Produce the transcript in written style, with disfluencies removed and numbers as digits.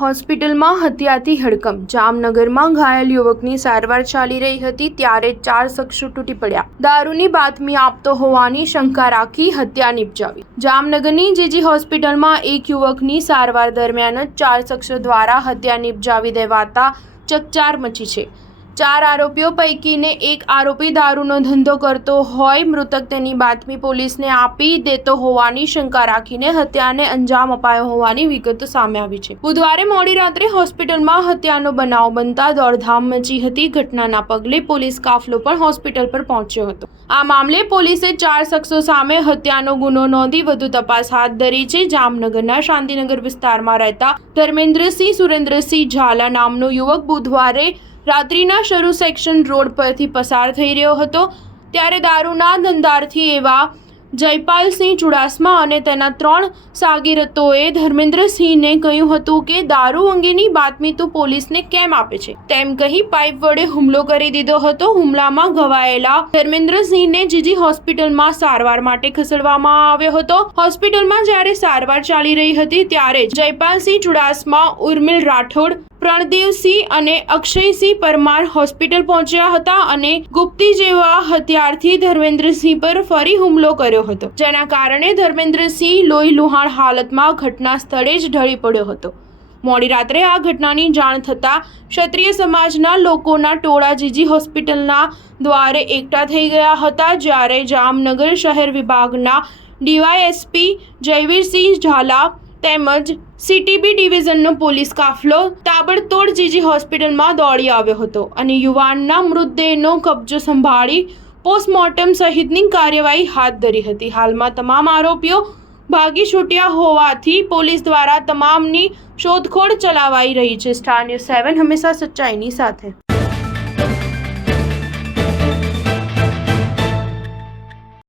હોસ્પિટલમાં હત્યાથી હડકંપ. જામનગરમાં ઘાયલ યુવકની સારવાર ચાલી રહી હતી ત્યારે 4 શખ્સો તૂટી પડ્યા. દારૂની બાતમી આપતો હોવાની શંકા રાખી હત્યા નિપજાવી. જામનગરની જીજી હોસ્પિટલમાં એક યુવકની સારવાર દરમિયાન જ 4 શખ્સો દ્વારા હત્યા નિપજાવી દેવાતા ચકચાર મચી છે. 4 આરોપીઓ પૈકીને એક આરોપી દારૂનો ધંધો કરતો હોય મૃતક તેની બાતમી પોલીસને આપી દેતો હોવાની શંકા રાખીને હત્યાને અંજામ અપાયો હોવાની વિગતો સામે આવી છે. બુધવારે મોડી રાત્રે હોસ્પિટલમાં હત્યાનો બનાવ બનતા દોડધામ મચી હતી. ઘટનાના પગલે પોલીસ કાફલો પણ હોસ્પિટલ પર પહોંચ્યો હતો. આ મામલે પોલીસે 4 શખ્સો સામે હત્યાનો ગુનો નોંધી વધુ તપાસ હાથ ધરી છે. જામનગરના શાંતિનગર વિસ્તારમાં રહેતા ધર્મેન્દ્રસિંહ સુરેન્દ્રસિંહ ઝાલા નામનો યુવક બુધવારે રાત્રિના શરૂ સેક્શન રોડ પરથી પસાર થઈ રહ્યો હતો ત્યારે દારૂના ધંધાર્થી એવા જયપાલસિંહ ચુડાસમા અને તેના 3 સાગીરતોએ ધર્મેન્દ્રસિંહને કહ્યું હતું કે દારૂ અંગેની બાતમી તું પોલીસને કેમ આપે છે તેમ કહી પાઇપ વડે હુમલો કરી દીધો હતો. હુમલામાં ઘવાયેલા ધર્મેન્દ્રસિંહને જીજી હોસ્પિટલમાં સારવાર માટે ખસેડવામાં આવ્યો હતો. હોસ્પિટલમાં જ્યારે સારવાર ચાલી રહી હતી ત્યારે જયપાલસિંહ ચુડાસમા, ઉર્મિલ રાઠોડ, પ્રણદેવસિંહ અને અક્ષયસિંહ પરમાર હોસ્પિટલ પહોંચ્યા હતા અને ગુપ્તી જેવા હથિયારથી ધર્મેન્દ્રસિંહ પર ફરી હુમલો કર્યો હતો, જેના કારણે ધર્મેન્દ્રસિંહ લોહી લુહાણ હાલતમાં ઘટના સ્થળે જ ઢળી પડ્યો હતો. મોડી રાત્રે આ ઘટનાની જાણ થતાં ક્ષત્રિય સમાજના લોકોના ટોળા જીજી હોસ્પિટલના દ્વારે એકઠા થઈ ગયા હતા. જ્યારે જામનગર શહેર વિભાગના ડીવાયએસપી જયવીરસિંહ ઝાલા તેમજ સીટીબી ડિવિઝનનો પોલીસ કાફલો તાબડતોડ જીજી હોસ્પિટલમાં દોડી આવ્યો હતો અને યુવાનના મૃતદેહનો કબજો સંભાળી પોસ્ટમોર્ટમ સહિતની કાર્યવાહી હાથ ધરી હતી. હાલમાં તમામ આરોપીઓ ભાગી છૂટ્યા હોવાથી પોલીસ દ્વારા તમામની શોધખોળ ચલાવાઈ રહી છે. સ્ટાર ન્યૂઝ 7 હંમેશા સચ્ચાઈની સાથે.